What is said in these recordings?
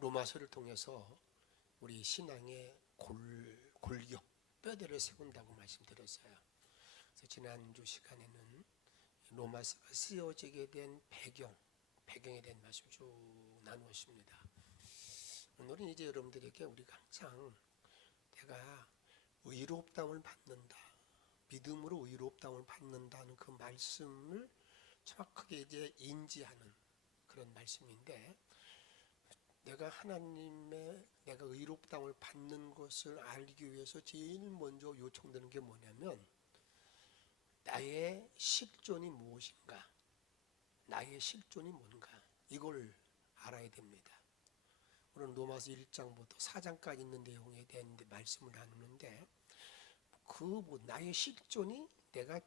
로마서를 통해서 우리 신앙의 골격, 뼈대를 세운다고 말씀드렸어요. 그래서 지난주 시간에는 로마서가 쓰여지게 된 배경에 대한 말씀 쭉 나누었습니다. 오늘은 이제 여러분들에게 우리가 항상 내가 의롭다움을 받는다, 믿음으로 의롭다움을 받는다는 그 말씀을 정확하게 이제 인지하는 그런 말씀인데, 내가 의롭다움을 받는 것을 알기 위해서 제일 먼저 요청되는 게 뭐냐면, 나의 실존이 무엇인가, 나의 실존이 뭔가, 이걸 알아야 됩니다. 오늘 로마서 1장부터 4장까지 있는 내용에 대한 말씀을 나누는데, 나의 실존이 내가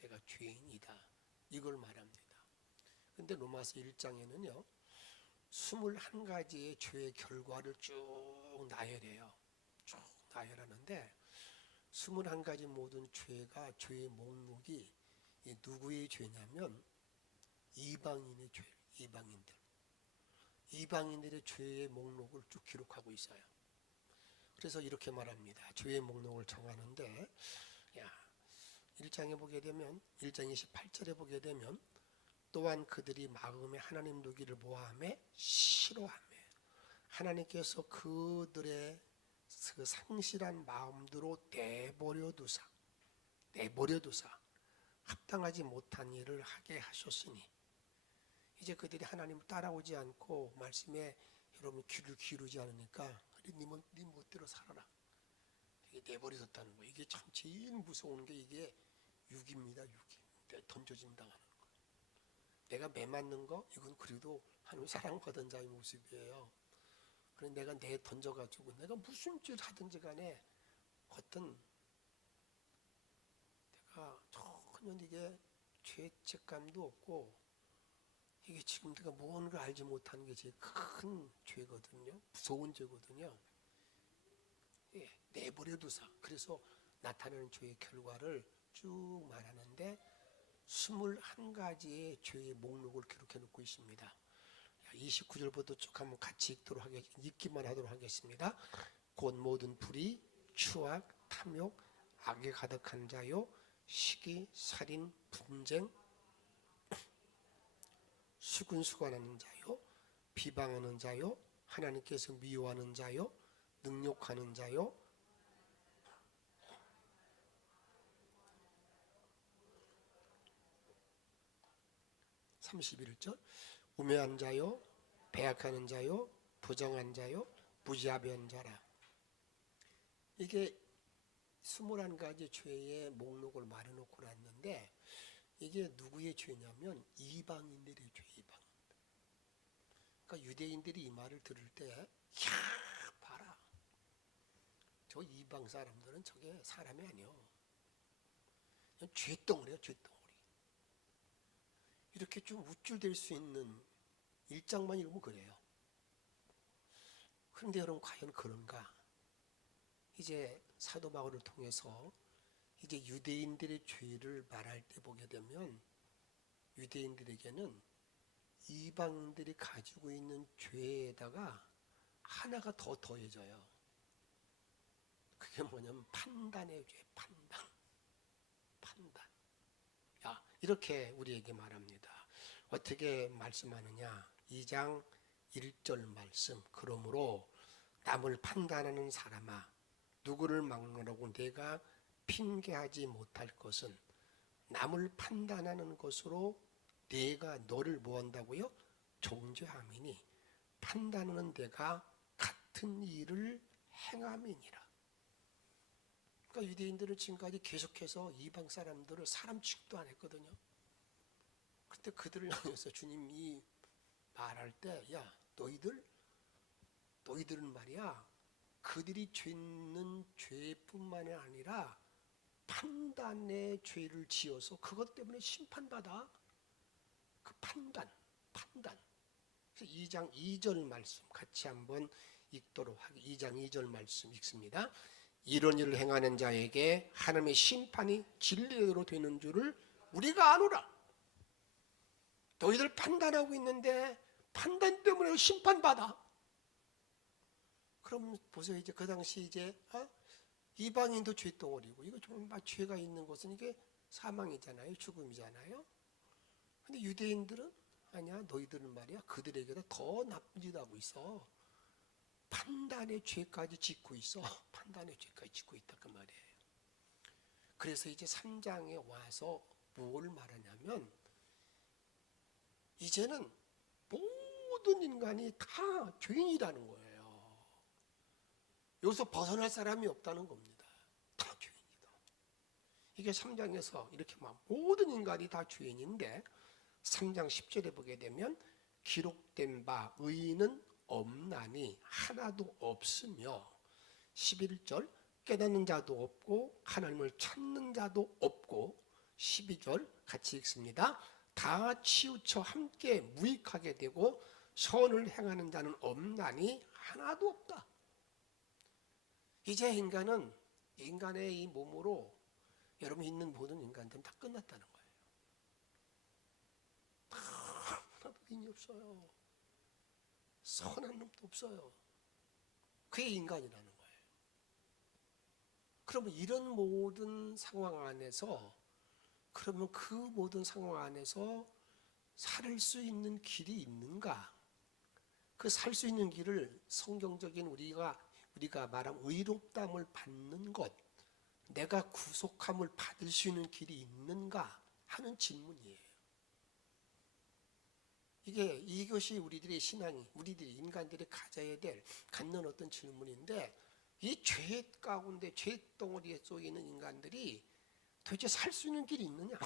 내가 죄인이다, 이걸 말합니다. 근데 로마서 1장에는요 21가지의 죄의 결과를 쭉 나열해요. 쭉 나열하는데 21가지 모든 죄의 목록이 누구의 죄냐면 이방인의 죄예요. 이방인들의 죄의 목록을 쭉 기록하고 있어요. 그래서 이렇게 말합니다. 죄의 목록을 정하는데, 1장에 보게 되면 1장 28절에 보게 되면, 또한 그들이 마음에 하나님 두기를 모함에 싫어하며 하나님께서 그들의 그 상실한 마음대로 내버려 두사 합당하지 못한 일을 하게 하셨으니, 이제 그들이 하나님을 따라오지 않고 말씀에 여러분 귀를 기울이지 않으니까 님은 네 멋대로 살아라, 이게 내버려뒀다는 거예요. 이게 참 제일 무서운 게 이게 육입니다. 던져진다는 거. 내가 매맞는 거, 이건 그래도 하나님 사랑받은 자의 모습이에요. 그래서 내가 던져가지고 내가 무슨 짓을 하든지 간에 어떤 내가 전혀 이게 죄책감도 없고, 이게 지금 내가 뭔가 알지 못하는 게 제일 큰 죄거든요. 무서운 죄거든요. 내버려두사. 그래서 나타나는 죄의 결과를 쭉 말하는데 21가지의 죄의 목록을 기록해 놓고 있습니다. 29절부터 쭉 한번 같이 읽기만 하도록 하겠습니다. 곧 모든 불의, 추악, 탐욕, 악에 가득한 자요, 시기, 살인, 분쟁, 수근수관하는 자요, 비방하는 자요, 하나님께서 미워하는 자요, 능욕하는 자요, 우매한 자요, 배약하는 자요, 부정한 자요, 무자비한 자라. 이게 21가지 죄의 목록을 말해놓고 놨는데, 이게 누구의 죄냐면 이방인들의 죄. 그러니까 유대인들이 이 말을 들을 때, 봐라, 저 이방 사람들은 저게 사람이 아니요, 그냥 죄덩어리야, 죄덩어리. 이렇게 좀 우쭐댈 수 있는 1장만 읽으면 그래요. 그런데 여러분, 과연 그런가? 이제 사도 바울을 통해서 이제 유대인들의 죄를 말할 때 보게 되면, 유대인들에게는 이방인들이 가지고 있는 죄에다가 하나가 더 더해져요. 그게 뭐냐면 판단의 죄, 판단. 이렇게 우리에게 말합니다. 어떻게 말씀하느냐? 2장 1절 말씀. 그러므로 남을 판단하는 사람아, 누구를 막론하고 내가 핑계하지 못할 것은, 남을 판단하는 것으로 내가 너를 뭐한다고요? 정죄함이니 판단하는 내가 같은 일을 행함이니라. 그러니까 유대인들은 지금까지 계속해서 이방 사람들을 사람 취급도 안 했거든요. 그때 그들을 향해서 주님이 말할 때, 너희들은 말이야, 그들이 짓는 죄뿐만이 아니라 판단의 죄를 지어서 그것 때문에 심판받아. 그 판단. 그래서 2장 2절 말씀 같이 한번 읽도록 2장 2절 말씀 읽습니다. 이런 일을 행하는 자에게 하나님의 심판이 진리대로 되는 줄을 우리가 아노라. 너희들 판단하고 있는데 판단 때문에 심판받아. 그럼 보세요. 이제 그 당시 이제 이방인도 죄덩어리고, 이거 정말 죄가 있는 것은 이게 사망이잖아요. 죽음이잖아요. 근데 유대인들은 아니야. 너희들은 말이야. 그들에게도 더 나쁜 짓 하고 있어. 판단의 죄까지 짓고 있어. 판단의 죄까지 짓고 있다 그 말이에요. 그래서 이제 3장에 와서 뭘 말하냐면, 이제는 모든 인간이 다 죄인이라는 거예요. 여기서 벗어날 사람이 없다는 겁니다. 다 죄인이다. 이게 3장에서 이렇게 막 모든 인간이 다 죄인인데, 3장 10절에 보게 되면 기록된 바 의인은 없나니 하나도 없으며, 11절 깨닫는 자도 없고 하나님을 찾는 자도 없고, 12절 같이 읽습니다. 다 치우쳐 함께 무익하게 되고 선을 행하는 자는 없나니 하나도 없다. 이제 인간의 이 몸으로 여러분 있는 모든 인간들은 다 끝났다는 거예요. 하나도 의인이 없어요. 선한 놈도 없어요. 그게 인간이라는 거예요. 그러면 이런 모든 상황 안에서, 그러면 그 모든 상황 안에서 살 수 있는 길이 있는가? 그 살 수 있는 길을 성경적인 우리가 말하면 의롭다함을 받는 것, 내가 구속함을 받을 수 있는 길이 있는가 하는 질문이에요. 이것이 우리들의 신앙이, 우리들이 인간들이 갖는 어떤 질문인데, 이 죄 가운데 죄 덩어리에 쏘이는 인간들이 도대체 살 수 있는 길이 있느냐?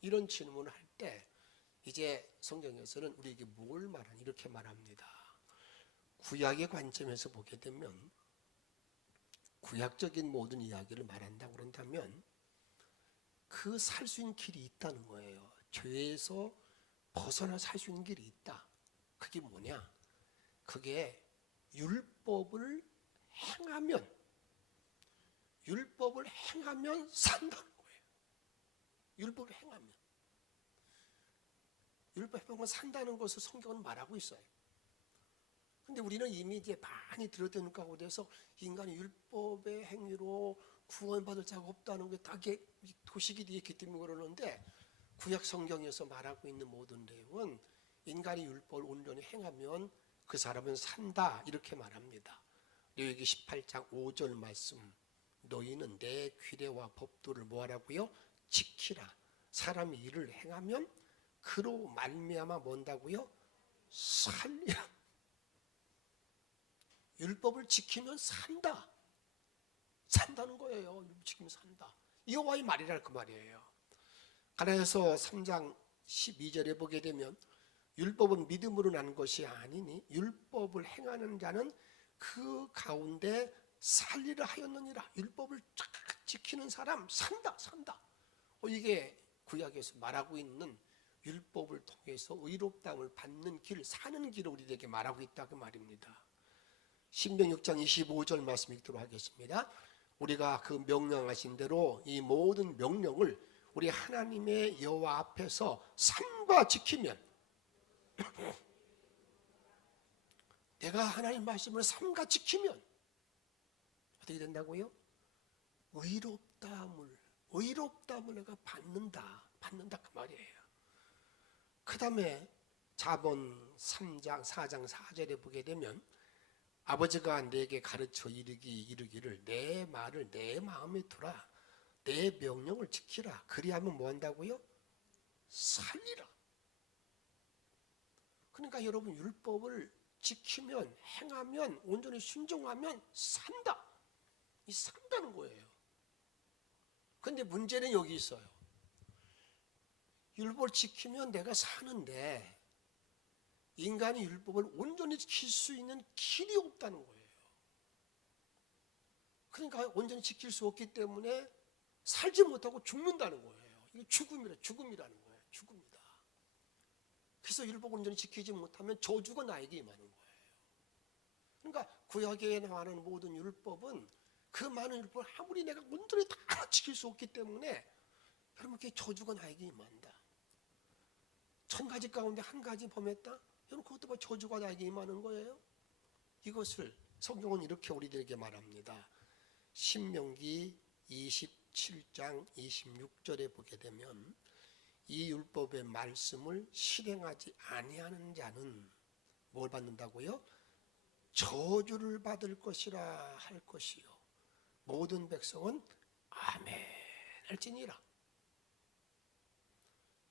이런 질문을 할 때 이제 성경에서는 우리에게 뭘 말하니? 이렇게 말합니다. 구약의 관점에서 보게 되면, 구약적인 모든 이야기를 말한다고 그런다면 그 살 수 있는 길이 있다는 거예요. 죄에서 벗어나 살 수 있는 길이 있다. 그게 뭐냐? 그게 율법을 행하면 산다는 거예요. 율법을 행하면 산다는 것을 성경은 말하고 있어요. 근데 우리는 이미 이제 많이 들어대는 가운데서 인간이 율법의 행위로 구원받을 자가 없다는 게 다 도식이 되어 있기 때문에 그러는데, 구약 성경에서 말하고 있는 모든 내용은 인간이 율법을 온전히 행하면 그 사람은 산다, 이렇게 말합니다. 레위기 18장 5절 말씀, 너희는 내 규례와 법도를 뭐하라고요? 지키라. 사람이 이를 행하면 그로 말미암아 뭔다고요? 살리라. 율법을 지키면 산다는 거예요. 율법 지키면 산다. 여호와의 말이라 그 말이에요. 가나안서 3장 12절에 보게 되면, 율법은 믿음으로 난 것이 아니니 율법을 행하는 자는 그 가운데 살리라 하였느니라. 율법을 쫙 지키는 사람 산다. 이게 구약에서 말하고 있는 율법을 통해서 의롭다함을 받는 길, 사는 길을 우리에게 말하고 있다 그 말입니다. 신명 6장 25절 말씀 읽도록 하겠습니다. 우리가 그 명령하신 대로 이 모든 명령을 우리 하나님의 여호와 앞에서 삼가 지키면, 내가 하나님 말씀을 삼가 지키면 어떻게 된다고요? 의롭다함을 내가 받는다 그 말이에요. 그 다음에 잠언 3장 4장 4절에 보게 되면, 아버지가 내게 가르쳐 이르기를 내 말을 내 마음에 두라. 내 명령을 지키라. 그리하면 뭐 한다고요? 살리라. 그러니까 여러분, 율법을 지키면, 행하면, 온전히 순종하면 산다는 거예요. 그런데 문제는 여기 있어요. 율법을 지키면 내가 사는데, 인간이 율법을 온전히 지킬 수 있는 길이 없다는 거예요. 그러니까 온전히 지킬 수 없기 때문에 살지 못하고 죽는다는 거예요. 이게 죽음이라는 거예요. 죽음이다. 그래서 율법을 온전히 지키지 못하면 저주가 나에게 임하는 거예요. 그러니까 구약에 나오는 모든 율법은, 그 많은 율법을 아무리 내가 온전히 다 지킬 수 없기 때문에 여러분, 그게 저주가 나에게 임한다. 1000가지 가운데 한 가지 범했다? 여러분 그것도 뭐 저주가 나에게 임하는 거예요? 이것을 성경은 이렇게 우리들에게 말합니다. 신명기 27장 26절에 보게 되면 이 율법의 말씀을 실행하지 아니하는 자는 뭘 받는다고요? 저주를 받을 것이라 할 것이요 모든 백성은 아멘 할지니라.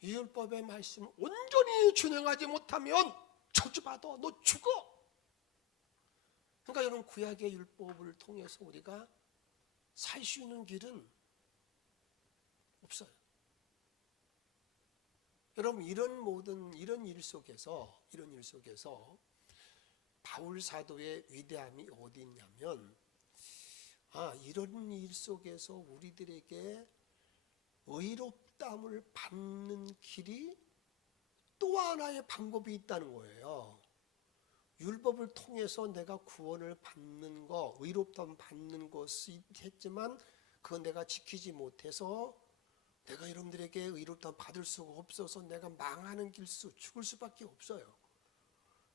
이 율법의 말씀을 온전히 준행하지 못하면 저주받아, 너 죽어. 그러니까 여러분 구약의 율법을 통해서 우리가 살 수 있는 길은 없어요. 여러분 이런 일 속에서 바울 사도의 위대함이 어디 있냐면 이런 일 속에서 우리들에게 의롭다함을 받는 길이 또 하나의 방법이 있다는 거예요. 율법을 통해서 내가 구원을 받는 거, 의롭다함 받는 것이 했지만 그건 내가 지키지 못해서 내가 여러분들에게 의롭다함 받을 수가 없어서 내가 망하는 길수, 죽을 수밖에 없어요.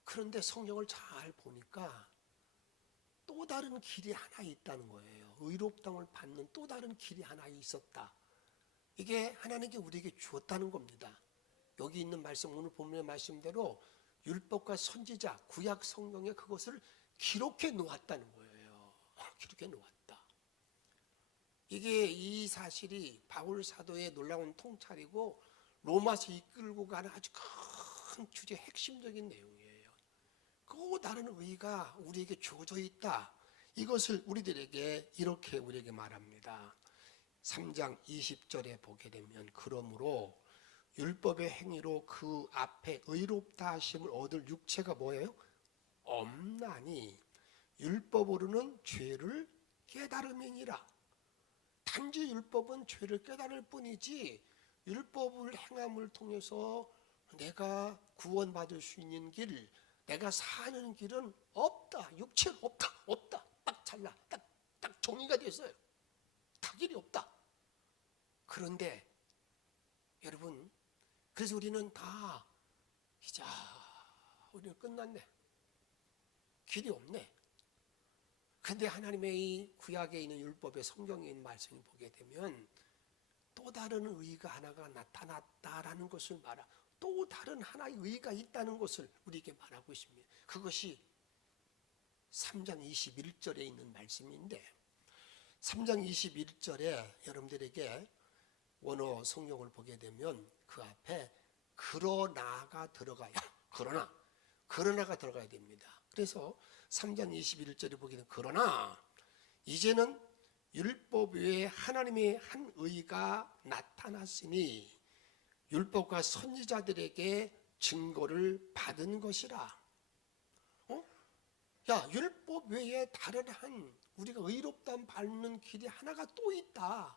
그런데 성경을 잘 보니까 또 다른 길이 하나 있다는 거예요. 의롭다함을 받는 또 다른 길이 하나 있었다. 이게 하나님께 우리에게 주었다는 겁니다. 여기 있는 말씀, 오늘 본문의 말씀대로 율법과 선지자, 구약 성경에 그것을 기록해 놓았다는 거예요. 기록해 놓았다. 이 사실이 바울 사도의 놀라운 통찰이고 로마서 이끌고 가는 아주 큰 주제의 핵심적인 내용이에요. 그 다른 의가 우리에게 주어져 있다. 이것을 우리들에게 이렇게 우리에게 말합니다. 3장 20절에 보게 되면 그러므로 율법의 행위로 그 앞에 의롭다 하심을 얻을 육체가 뭐예요? 없나니 율법으로는 죄를 깨달음이니라. 단지 율법은 죄를 깨달을 뿐이지 율법을 행함을 통해서 내가 구원받을 수 있는 길, 내가 사는 길은 없다. 육체는 없다. 딱 잘라. 딱 정리가 됐어요. 다 길이 없다. 그런데 여러분, 그래서 우리는 다 이제 우리는 끝났네. 길이 없네. 그런데 하나님의 이 구약에 있는 율법의 성경에 있는 말씀을 보게 되면 또 다른 의가 하나가 나타났다라는 것을 말하. 또 다른 하나의 의가 있다는 것을 우리에게 말하고 있습니다. 그것이 3장 21절에 있는 말씀인데 3장 21절에 여러분들에게 원어 성경을 보게 되면 그 앞에 그러나가 들어가야 그러나가 들어가야 됩니다. 그래서 3장 21절에 보게 되면 그러나 이제는 율법 외에 하나님의 한 의가 나타났으니 율법과 선지자들에게 증거를 받은 것이라. 율법 외에 다른 한 우리가 의롭다함 받는 길이 하나가 또 있다.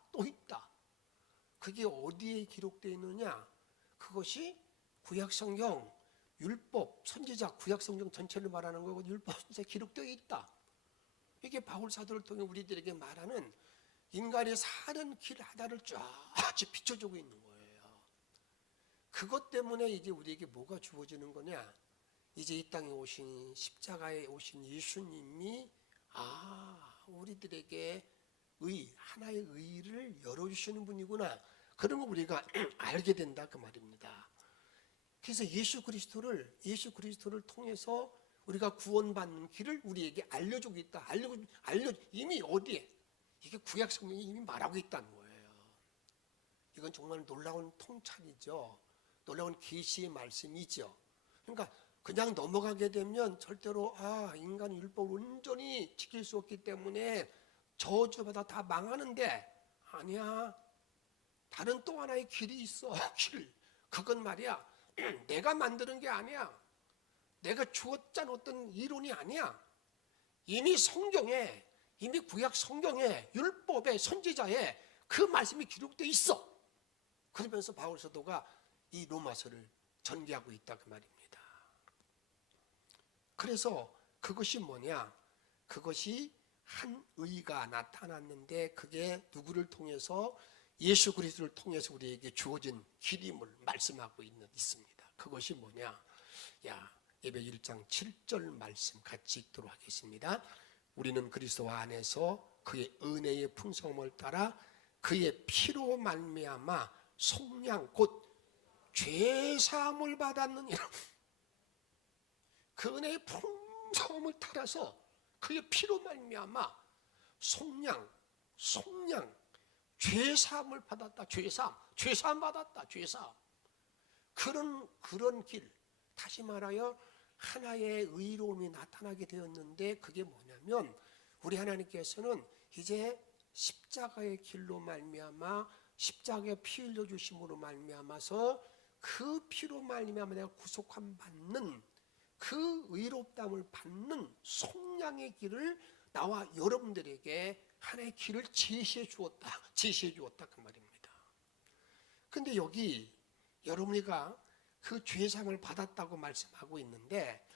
그게 어디에 기록되어 있느냐? 그것이 구약성경, 율법, 선지자, 구약성경 전체를 말하는 거고 율법, 선지자에 기록되어 있다. 이게 바울 사도를 통해 우리들에게 말하는 인간의 사는 길 하나를 쫙 비춰주고 있는 거예요. 그것 때문에 이제 우리에게 뭐가 주어지는 거냐? 이제 이 땅에 오신 십자가에 오신 예수님이 우리들에게 하나의 의를 열어주시는 분이구나. 그런 거 우리가 알게 된다 그 말입니다. 그래서 예수 그리스도를 통해서 우리가 구원받는 길을 우리에게 알려주고 있다. 이미 어디에? 이게 구약 성경이 이미 말하고 있다는 거예요. 이건 정말 놀라운 통찰이죠. 놀라운 계시의 말씀이죠. 그러니까 그냥 넘어가게 되면 절대로 인간은 율법을 온전히 지킬 수 없기 때문에 저주받아 다 망하는데 아니야. 다른 또 하나의 길이 있어. 그건 말이야. 내가 만드는 게 아니야. 내가 주었잖아 어떤 이론이 아니야. 이미 성경에, 이미 구약 성경에, 율법에, 선지자에 그 말씀이 기록되어 있어. 그러면서 바울 사도가 이 로마서를 전개하고 있다 그 말입니다. 그래서 그것이 뭐냐? 그것이 한 의가 나타났는데 그게 누구를 통해서 예수 그리스도를 통해서 우리에게 주어진 길임을 말씀하고 있습니다. 그것이 뭐냐? 예배 1장 7절 말씀 같이 읽도록 하겠습니다. 우리는 그리스도 안에서 그의 은혜의 풍성함을 따라 그의 피로 말미암아 속량 곧 죄사함을 받았느니라. 그 은혜의 풍성함을 따라서 그의 피로 말미암아 속량 죄사함을 받았다. 죄사함 받았다. 죄사함. 그런 길, 다시 말하여 하나의 의로움이 나타나게 되었는데, 그게 뭐냐면 우리 하나님께서는 이제 십자가의 길로 말미암아 십자가에 피 흘려 주심으로 말미암아서 그 피로 말미암아 내가 구속함 받는 그 의롭다함을 받는 속량의 길을 나와 여러분들에게 하나의 길을 제시해 주었다 그 말입니다. 근데 여기 여러분이가 그 죄사함을 받았다고 말씀하고 있는데,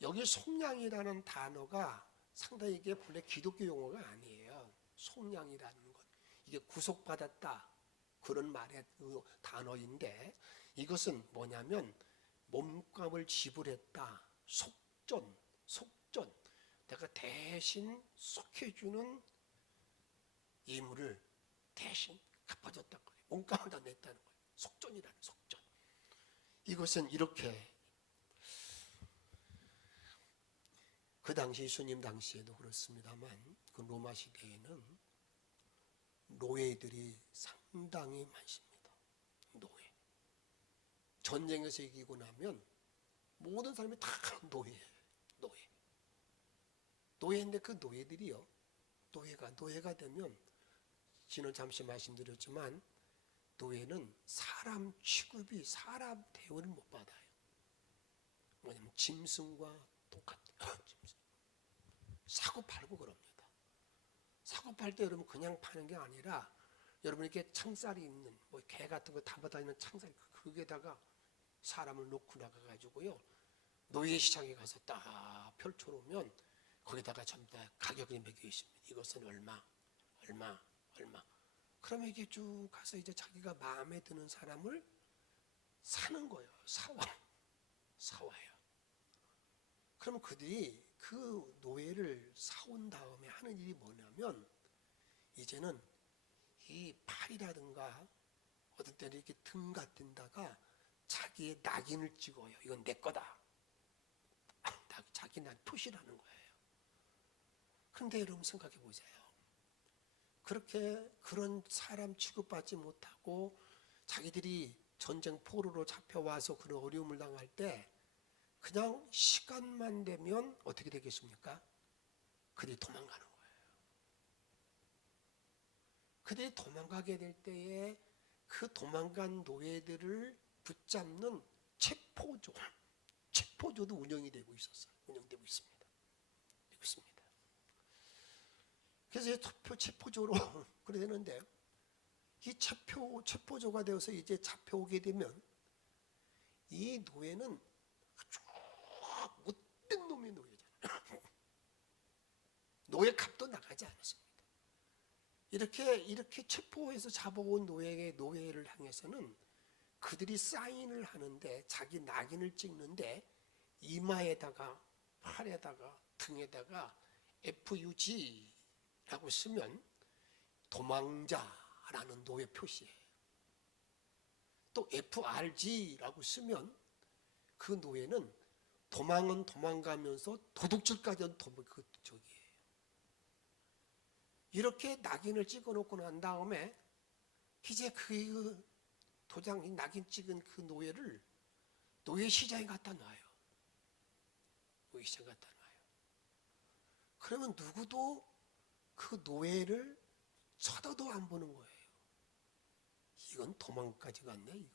여기 속량이라는 단어가 상당히 이게 본래 기독교 용어가 아니에요. 속량이라는 것, 이게 구속받았다 그런 말의 단어인데, 이것은 뭐냐면 몸값을 지불했다. 속전, 내가 대신 속해주는 예물을 대신 갚아줬다는 거예요. 몸값을 다 냈다는 거예요. 속전이라는 속전. 이것은 이렇게, 그 당시 예수님 당시에도 그렇습니다만 그 로마 시대에는 노예들이 상당히 많습니다. 노예. 전쟁에서 이기고 나면 모든 사람이 다 노예인데 그 노예들이요, 노예가 되면, 지난 잠시 말씀드렸지만 노예는 사람 취급이, 사람 대우를 못 받아요. 뭐냐면 짐승과 똑같아요. 사고 팔고 그럽니다. 사고 팔 때 여러분 그냥 파는 게 아니라, 여러분 이렇게 창살이 있는 개 같은 거 담아다니는 창살, 거기에다가 사람을 놓고 나가가지고요, 노예 시장에 가서 딱 펼쳐놓으면 거기다가 전부 다 가격이 매겨 있습니다. 이것은 얼마. 그러면 이게 쭉 가서 이제 자기가 마음에 드는 사람을 사는 거예요. 사와요. 그러면 그들이 그 노예를 사온 다음에 하는 일이 뭐냐면, 이제는 이 팔이라든가 어떤 때는 이렇게 등 같은 데다가 자기의 낙인을 찍어요. 이건 내 거다. 자기 난 표시라는 거예요. 그런데 여러분 생각해 보세요. 그런 사람 취급받지 못하고 자기들이 전쟁 포로로 잡혀와서 그런 어려움을 당할 때 그냥 시간만 되면 어떻게 되겠습니까? 그들이 도망가는 거예요. 그들이 도망가게 될 때에 그 도망간 노예들을 붙잡는 체포조도 운영되고 있습니다. 그래서 체포조로 그래 되는데, 이 체포조가 되어서 이제 잡혀오게 되면 이 노예는 아주 못된 놈의 노예잖아요. 노예 값도 나가지 않았습니다. 이렇게 체포해서 잡아온 노예를 향해서는 그들이 사인을 하는데, 자기 낙인을 찍는데 이마에다가 팔에다가 등에다가 FUG라고 쓰면 도망자라는 노예 표시예요. 또 FRG라고 쓰면 그 노예는 도망은 도망가면서 도둑질까지 한 저기예요. 이렇게 낙인을 찍어놓고 난 다음에 이제 그 도장, 낙인 찍은 그 노예를 노예시장에 갖다 놔요. 그러면 누구도 그 노예를 쳐다도 안 보는 거예요. 이건 도망까지 갔네.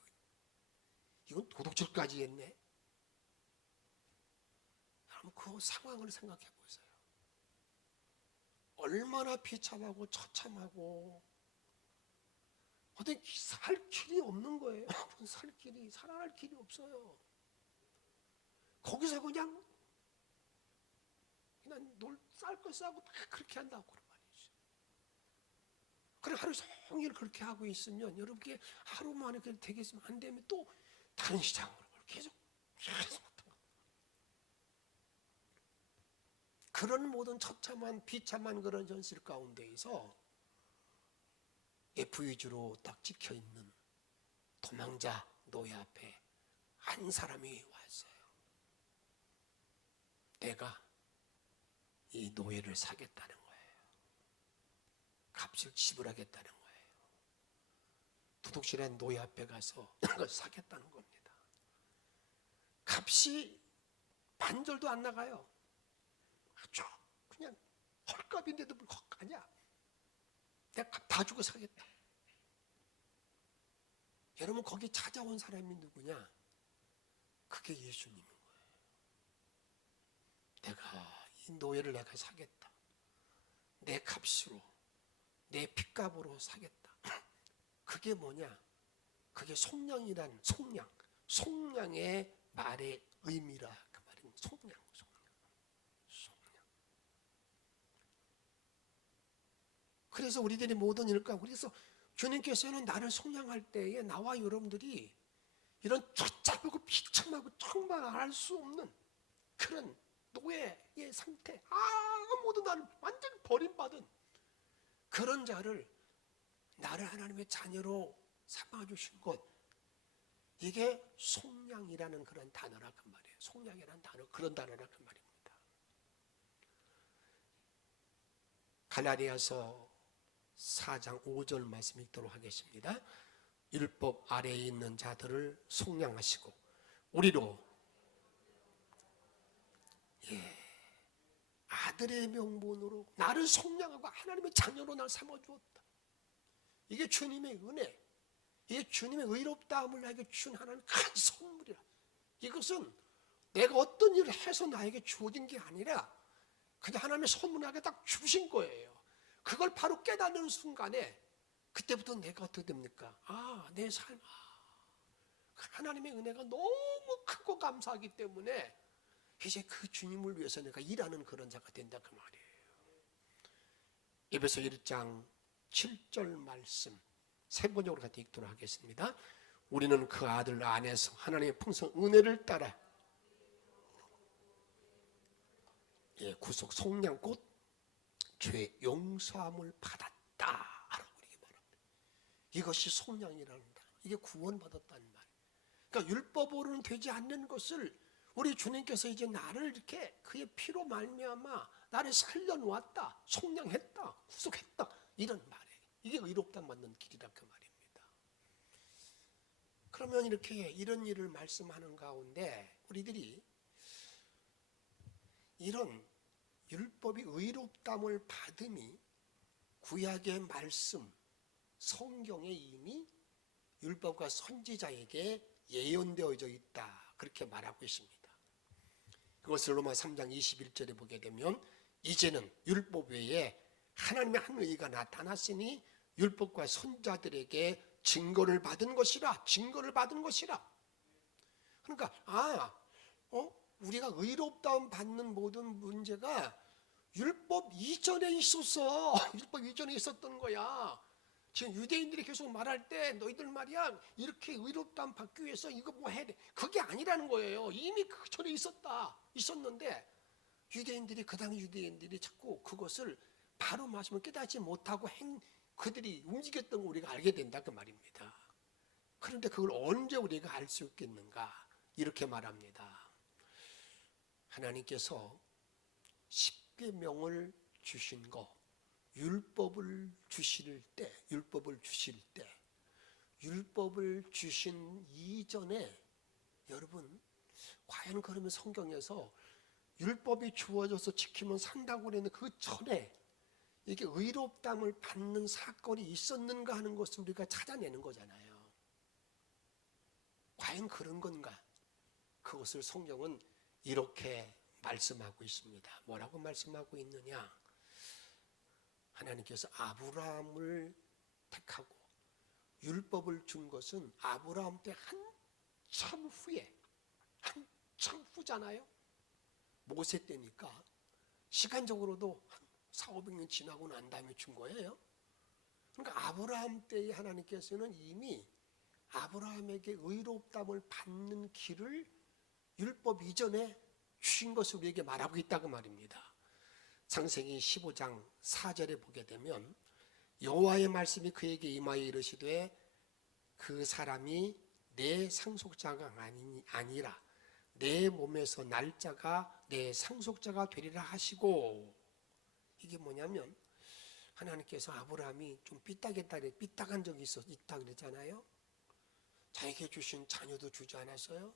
이건 도둑질까지 했네. 여러분 그 상황을 생각해 보세요. 얼마나 비참하고 처참하고, 어떻게 살 길이 없는 거예요. 살아날 길이 없어요. 거기서 그냥 쌀 거 싸고 다 그렇게 한다고 그런 말이죠. 그럼 하루 종일 그렇게 하고 있으면 여러분께 하루 만에 그렇게 되겠으면 안 되면 또 다른 시장으로 계속 그런 모든 처참한 비참한 그런 현실 가운데에서 F 위주로 딱 찍혀있는 도망자 노예 앞에 한 사람이 왔어요. 내가 이 노예를 사겠다는 거예요. 값을 지불하겠다는 거예요. 도둑질한 노예 앞에 가서 그걸 사겠다는 겁니다. 값이 반절도 안 나가요. 아주 그냥 헐값인데도 불구하고 아니야. 내가 값 다 주고 사겠다. 여러분 거기 찾아온 사람이 누구냐? 그게 예수님인 거예요. 내가 이 노예를 내가 사겠다. 내 값으로 내 핏값으로 사겠다. 그게 뭐냐? 그게 속량이란 속량의 말의 의미라 그 말입니다. 속량. 그래서 우리들이 모든 일과 그래서 주님께서는 나를 속량할 때에 나와 여러분들이 이런 초짜하고 비참하고 정말 알 수 없는 그런 노예의 상태, 아무도 나를 완전히 버림받은 그런 자를 나를 하나님의 자녀로 삼아주신 것, 이게 속량이라는 그런 단어라 그 말이에요. 속량이라는 단어, 그런 단어라 그 말입니다. 갈라디아서 4장 5절 말씀 읽도록 하겠습니다. 율법 아래에 있는 자들을 속량하시고 우리로 아들의 명분으로 나를 속량하고 하나님의 자녀로 날 삼아주었다. 이게 주님의 은혜, 이게 주님의 의롭다함을 나에게 준 하나님의 큰 선물이라. 이것은 내가 어떤 일을 해서 나에게 주어진 게 아니라 그냥 하나님의 선물하게 딱 주신 거예요. 그걸 바로 깨닫는 순간에 그때부터 내가 어떻게 됩니까? 내 삶, 하나님의 은혜가 너무 크고 감사하기 때문에 이제 그 주님을 위해서 내가 일하는 그런 자가 된다 그 말이에요. 에베소 1장 7절 말씀 세 번역으로 같이 읽도록 하겠습니다. 우리는 그 아들 안에서 하나님의 풍성 은혜를 따라 구속 속량 곧 죄 용서함을 받았다라고 이렇게 말합니다. 이것이 속량이라는 단어, 이게 구원받았다는 말이에요. 그러니까 율법으로는 되지 않는 것을 우리 주님께서 이제 나를 이렇게 그의 피로 말미암아 나를 살려놓았다, 속량했다, 구속했다 이런 말이에요. 이게 의롭다 받는 길이라 그 말입니다. 그러면 이렇게 이런 일을 말씀하는 가운데 우리들이 이런 율법이 의롭담을 받음이 구약의 말씀, 성경에 이미 율법과 선지자에게 예언되어져 있다 그렇게 말하고 있습니다. 그것을 로마 3장 21절에 보게 되면 이제는 율법 외에 하나님의 한 의가 나타났으니 율법과 선지자들에게 증거를 받은 것이라. 그러니까 우리가 의롭다움 받는 모든 문제가 율법 이전에 있었어. 율법 이전에 있었던 거야. 지금 유대인들이 계속 말할 때 너희들 말이야 이렇게 의롭다움 받기 위해서 이거 뭐 해야 돼. 그게 아니라는 거예요. 이미 그 전에 있었는데 유대인들이 그 당시 유대인들이 자꾸 그것을 바로 말씀을 깨닫지 못하고 그들이 움직였던 걸 우리가 알게 된다 그 말입니다. 그런데 그걸 언제 우리가 알 수 있겠는가? 이렇게 말합니다. 하나님께서 십계명을 주신 거, 율법을 주실 때 율법을 주신 이전에 여러분 과연 그러면 성경에서 율법이 주어져서 지키면 산다고 그랬는데 그 전에 이게 의롭담을 받는 사건이 있었는가 하는 것을 우리가 찾아내는 거잖아요. 과연 그런 건가? 그것을 성경은 이렇게 말씀하고 있습니다. 뭐라고 말씀하고 있느냐? 하나님께서 아브라함을 택하고 율법을 준 것은 아브라함 때 한참 후잖아요. 모세 때니까 시간적으로도 한 400~500년 지나고 난 다음에 준 거예요. 그러니까 아브라함 때에 하나님께서는 이미 아브라함에게 의롭다함을 받는 길을 율법 이전에 주신 것을 우리에게 말하고 있다고 말입니다. 창세기 15장 4절에 보게 되면 여호와의 말씀이 그에게 임하여 이르시되 그 사람이 내 상속자가 아니라 내 몸에서 날짜가 내 상속자가 되리라 하시고, 이게 뭐냐면 하나님께서 아브라함이 좀 삐딱한 적이 있다 그랬잖아요. 자기에게 주신 자녀도 주지 않았어요.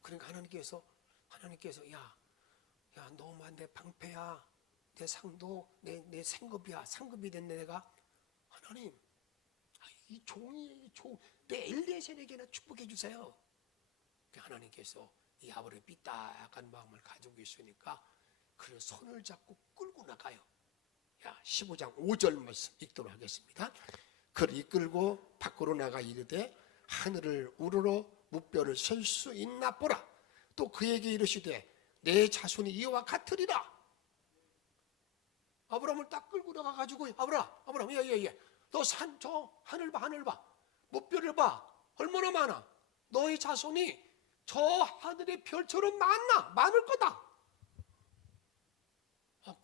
그러니까 하나님께서 야 너만 내 방패야, 내 상도 내 상급이야, 상급이 됐네 내가. 하나님, 이 종이 내 엘리에셀에게나 축복해 주세요. 하나님께서 이 아브라함의 삐딱한 마음을 가지고 있으니까 그 손을 잡고 끌고 나가요. 15장 5절 말씀 읽도록 하겠습니다. 그를 이끌고 밖으로 나가 이르되 하늘을 우러러 무뼈를 셀 수 있나 보라. 또 그에게 이르시되 내 자손이 이와 같으리라. 아브라함을 딱 끌고 나가가지고 아브라함 예. 너 저 하늘 봐. 무뼈를 봐. 얼마나 많아. 너의 자손이 저 하늘의 별처럼 많을 거다.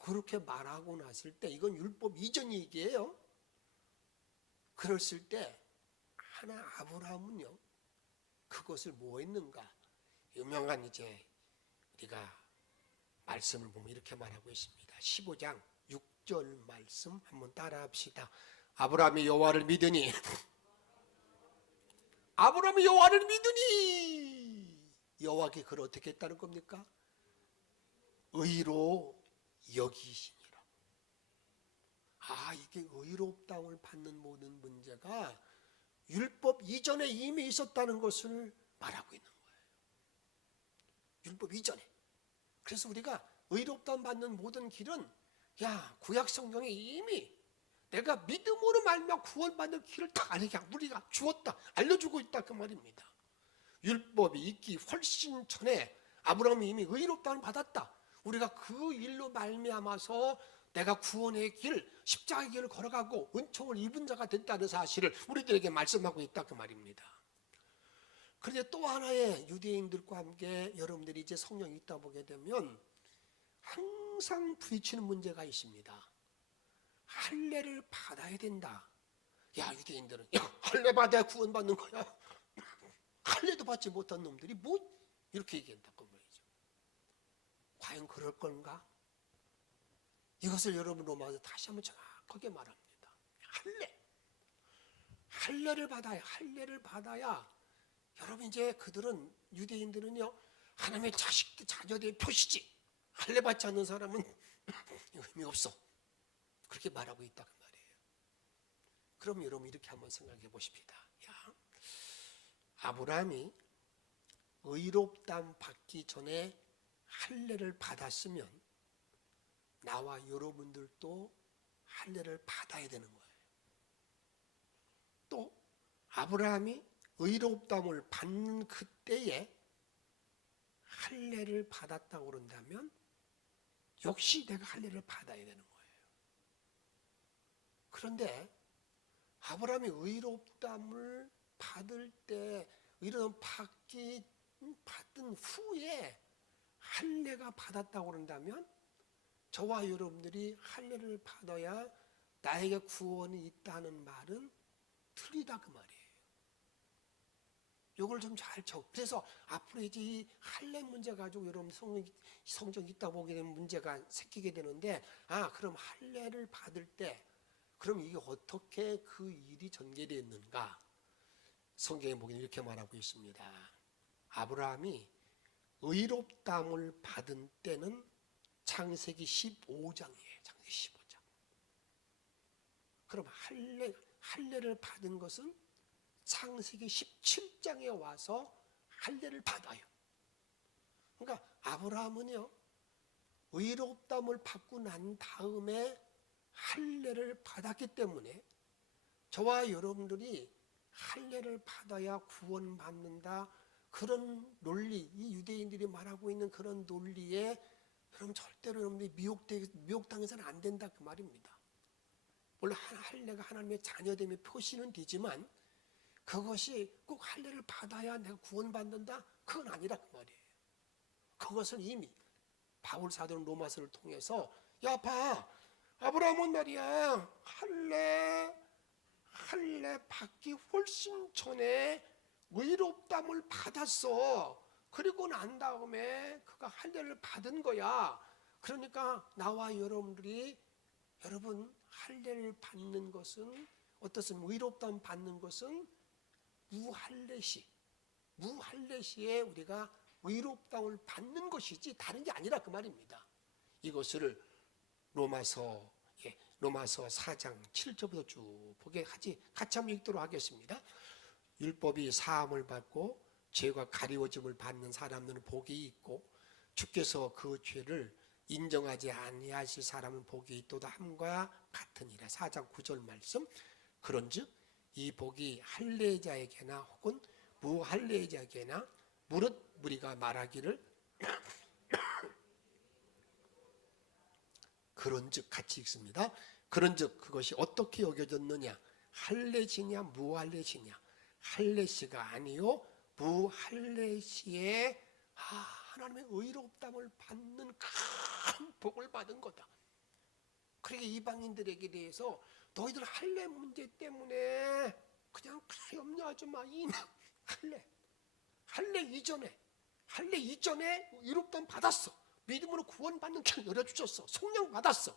그렇게 말하고 났을 때, 이건 율법 이전 얘기예요. 그랬을 때 아브라함은요 그것을 뭐 했는가? 유명한 이제 우리가 말씀을 보면 이렇게 말하고 있습니다. 15장 6절 말씀 한번 따라합시다. 아브라함이 여호와를 믿으니 여호와께 그를 어떻게 했다는 겁니까? 의로 여기시니라. 이게 의롭다움을 받는 모든 문제가 율법 이전에 이미 있었다는 것을 말하고 있는 거예요. 율법 이전에. 그래서 우리가 의롭다움 받는 모든 길은 구약 성경에 이미 내가 믿음으로 말미암아 구원받는 길을 다 우리가 주었다, 알려주고 있다 그 말입니다. 율법이 있기 훨씬 전에 아브라함이 이미 의롭다움을 받았다. 우리가 그 일로 말미암아서 내가 구원의 길, 십자가의 길을 걸어가고 은총을 입은 자가 됐다는 사실을 우리들에게 말씀하고 있다 그 말입니다. 그런데 또 하나의 유대인들과 함께 여러분들이 이제 성경 읽다 보게 되면 항상 부딪히는 문제가 있습니다. 할례를 받아야 된다. 유대인들은 할례 받아야 구원받는 거야. 할례도 받지 못한 놈들이 뭐 이렇게 얘기한다고 말이죠. 과연 그럴 건가? 이것을 여러분 로마서 다시 한번 정확하게 말합니다. 할례를 받아야 여러분 이제 그들은 유대인들은요 하나님의 자녀들의 표시지, 할례 받지 않는 사람은 의미 없어, 그렇게 말하고 있다 그 말이에요. 그럼 여러분 이렇게 한번 생각해 보십시다. 아브라함이 의롭다함 받기 전에 할례를 받았으면 나와 여러분들도 할례를 받아야 되는 거예요. 또 아브라함이 의롭다함을 받는 그때에 할례를 받았다고 그런다면 역시 내가 할례를 받아야 되는 거예요. 그런데 아브라함이 의롭다함을 받을 때, 의롭다함 받은 후에 할례가 받았다고 그런다면 저와 여러분들이 할례를 받아야 나에게 구원이 있다는 말은 틀리다 그 말이에요. 이걸 좀 잘 그래서 앞으로 이제 이 할례 문제 가지고 여러분 성경 읽다 보게 되면 문제가 생기게 되는데, 그럼 할례를 받을 때 그럼 이게 어떻게 그 일이 전개되었는가? 성경에 보기는 이렇게 말하고 있습니다. 아브라함이 의롭다함을 받은 때는 창세기 15장이에요. 창세기 15장. 그럼 할례를 받은 것은 창세기 17장에 와서 할례를 받아요. 그러니까 아브라함은요 의롭다함을 받고 난 다음에 할례를 받았기 때문에 저와 여러분들이 할례를 받아야 구원받는다, 그런 논리, 이 유대인들이 말하고 있는 그런 논리에 여러분 절대로 여러분들이 미혹당해서는 안 된다 그 말입니다. 물론 할례가 하나님의 자녀됨의 표시는 되지만 그것이 꼭 할례를 받아야 내가 구원받는다? 그건 아니라 그 말이에요. 그것은 이미 바울 사도는 로마서를 통해서 야 봐, 아브라함은 말이야 할례 받기 훨씬 전에 의롭담을 받았어. 그리고 난 다음에 그가 할례를 받은 거야. 그러니까 나와 여러분들이 여러분 할례를 받는 것은 어떻습니까? 의롭담 받는 것은 무할례시에 우리가 의롭다움을 받는 것이지 다른 게 아니라 그 말입니다. 이것을 로마서 4장 7절부터 쭉 보게 하지 같이 한번 읽도록 하겠습니다. 율법이 사함을 받고 죄가 가리워짐을 받는 사람들은 복이 있고 주께서 그 죄를 인정하지 아니하실 사람은 복이 있도다 함과 같으니라. 4장 9절 말씀. 그런즉 이 복이 할례자에게나 혹은 무할례자에게나 무릇 우리가 말하기를 그런즉 같이 읽습니다. 그런즉 그것이 어떻게 여겨졌느냐? 할례시냐 무할례시냐? 할례시가 아니요 무할례시에 하나님의 의롭다움을 받는 큰 복을 받은 거다. 그러게 이방인들에게 대해서 너희들 할례 문제 때문에 그냥 염려하지 마. 할례 이전에 의롭다움 받았어. 믿음으로 구원받는 길 열어주셨어. 속량 받았어.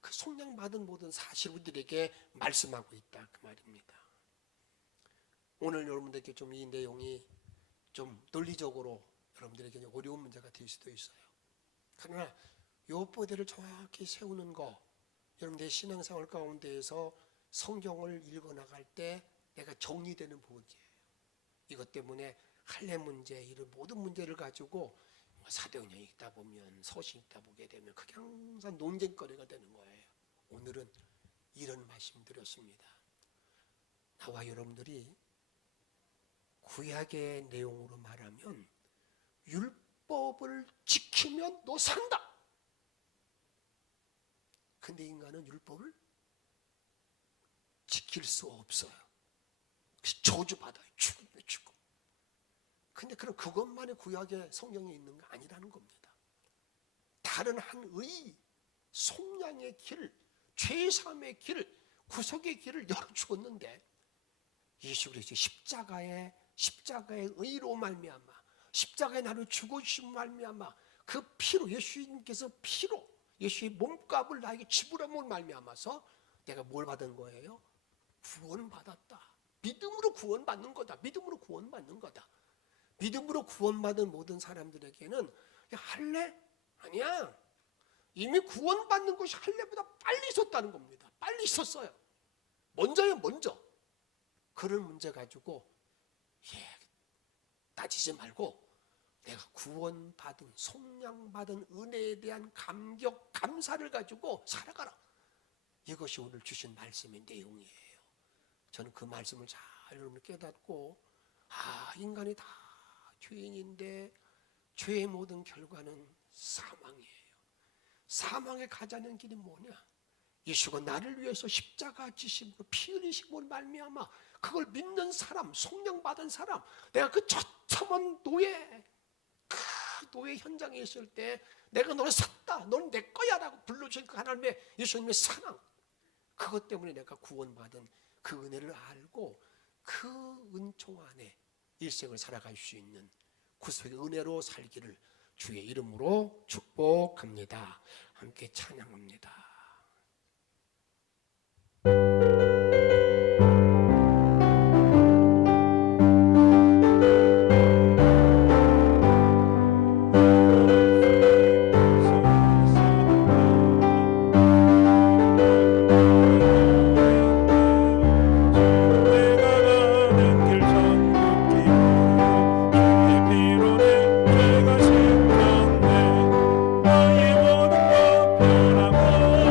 그 속량 받은 모든 사실 우리들에게 말씀하고 있다 그 말입니다. 오늘 여러분들에게 좀 이 내용이 좀 논리적으로 여러분들에게 어려운 문제가 될 수도 있어요. 그러나 요 뽀대를 정확히 세우는 거, 여러분들의 신앙생활 가운데에서 성경을 읽어나갈 때 내가 정리되는 부분이에요. 이것 때문에 할례 문제, 이런 모든 문제를 가지고 사도행전 읽다 보면 서신 읽다 보게 되면 그게 항상 논쟁거리가 되는 거예요. 오늘은 이런 말씀 드렸습니다. 나와 여러분들이 구약의 내용으로 말하면 율법을 지키면 너 산다. 근데 인간은 율법을 지킬 수 없어요. 저주받아요. 죽음에 죽음. 근데 그럼 그것만이 구약의 성경에 있는 거 아니라는 겁니다. 다른 한 속량의 길, 죄사함의 길, 구속의 길을 열어주었는데 예수 그리스도 십자가의 의로 말미암아 십자가에 나를 죽어주신 말미암아 그 피로 예수님께서 예수의 몸값을 나에게 지불함으로 말미암아서 내가 뭘 받은 거예요? 구원받았다. 믿음으로 구원받는 거다. 믿음으로 구원받는 거다. 믿음으로 구원받은 모든 사람들에게는 할례? 아니야. 이미 구원받는 것이 할례보다 빨리 있었다는 겁니다. 빨리 있었어요. 먼저. 그런 문제 가지고 따지지 말고 내가 구원받은 속량받은 은혜에 대한 감격, 감사를 가지고 살아가라. 이것이 오늘 주신 말씀의 내용이에요. 저는 그 말씀을 잘 여러분이 깨닫고 인간이 다 죄인인데 죄의 모든 결과는 사망이에요. 사망에 가자는 길이 뭐냐? 예수가 나를 위해서 십자가 지심으로 피 흘리심으로 말미암아 그걸 믿는 사람, 속량받은 사람, 내가 그 처참한 노예 현장에 있을 때 내가 너를 샀다, 너는 내 거야 라고 불러주신 그 하나님의 예수님의 사랑, 그것 때문에 내가 구원받은 그 은혜를 알고 그 은총 안에 일생을 살아갈 수 있는 구속의 은혜로 살기를 주의 이름으로 축복합니다. 함께 찬양합니다. 나의 모든 것 변하고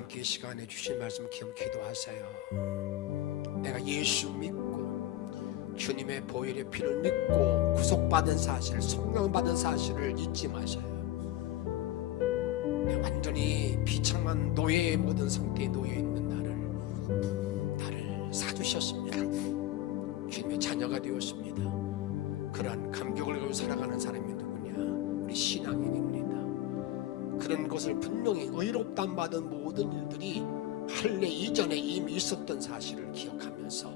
함께 이 시간에 주신 말씀 기도하세요. 내가 예수 믿고 주님의 보혈의 피를 믿고 구속받은 사실, 성령받은 사실을 잊지 마세요. 내가 완전히 비참한 노예의 모든 상태에 놓여 있는 나를 사주셨습니다. 주님의 자녀가 되었습니다. 그러한 감격을 가지고 살아가는 사람이 누구냐? 우리 신앙인입니다. 그런 것을 분명히 의롭다함 받은 모든 일들이 할례 이전에 이미 있었던 사실을 기억하면서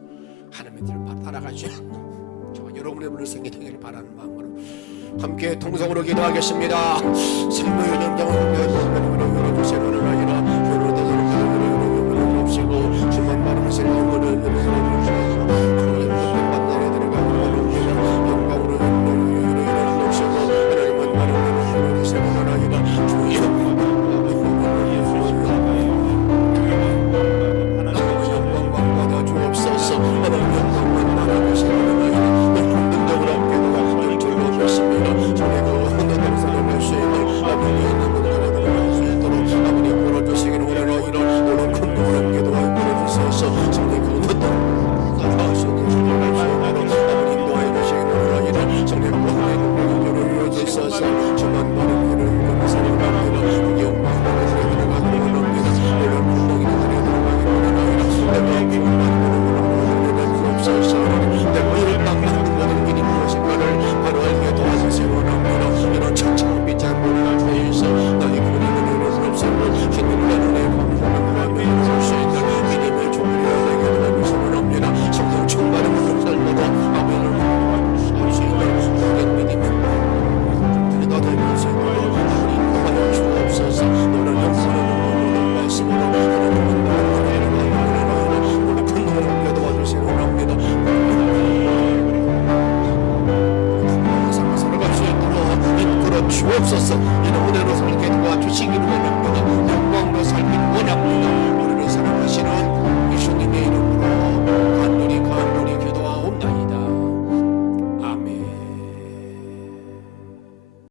하나님의 뜻을 따라가죠. 저와 여러분의 문을 생기되기를 바라는 마음으로 함께 통성으로 기도하겠습니다. 생명의 영광을 열어주시는 아니라 없이고 주만 바라는 생명을 열어주시고 만나게 들어가고 영광으로 열어주시고 하나님만 바라는 생명을 아니라 주의 영광 받아 주옵소서. 하나님 영광만 바라시는 아니라 능력을 함께 도와주시고 있습니다. 저희가 헌신을 살아갈 수 있는 아버지 있는 분들을 할수 있도록 아버지 걸어주시기를 원하노. 이런 큰 도움을 함께 도와주셔서 정말 그 어떤 나아갈 수 있는 길을 갈 수 있도록 아버지 인도하여 주시기를 원하노. 정말 모든 일들을 이루어주셔서 주만 바라는 이런 사랑합니다. 영광을 들어가기를 원합니다. 이런 분명히 들어가기를 원합니다. 내가 기쁨을 없어서 내가 이런 땅 만든 것은 길이 무엇인가를 바로 알게 도와주시기 원합니다. 이런 천천히 빛한 머리가 되어서 너희 군인을 없애고 주님을 나누네 감사합니다. 수 있는 믿음의 종류를 내게 도와주시기 원합니다. 성령 충만한 모든 삶으로 아버지를 알수 있는 모든 믿음을 너도 할 수 있도록 우리 인도하여 주옵소서. 너를 영원한 말씀으로 하나님은 우리 분노를 함께 도와주시기 원합니다. 살아갈 수 있도록 이끌어 주옵소서. 이런 은혜로 살게 도와주시기를 원합니다.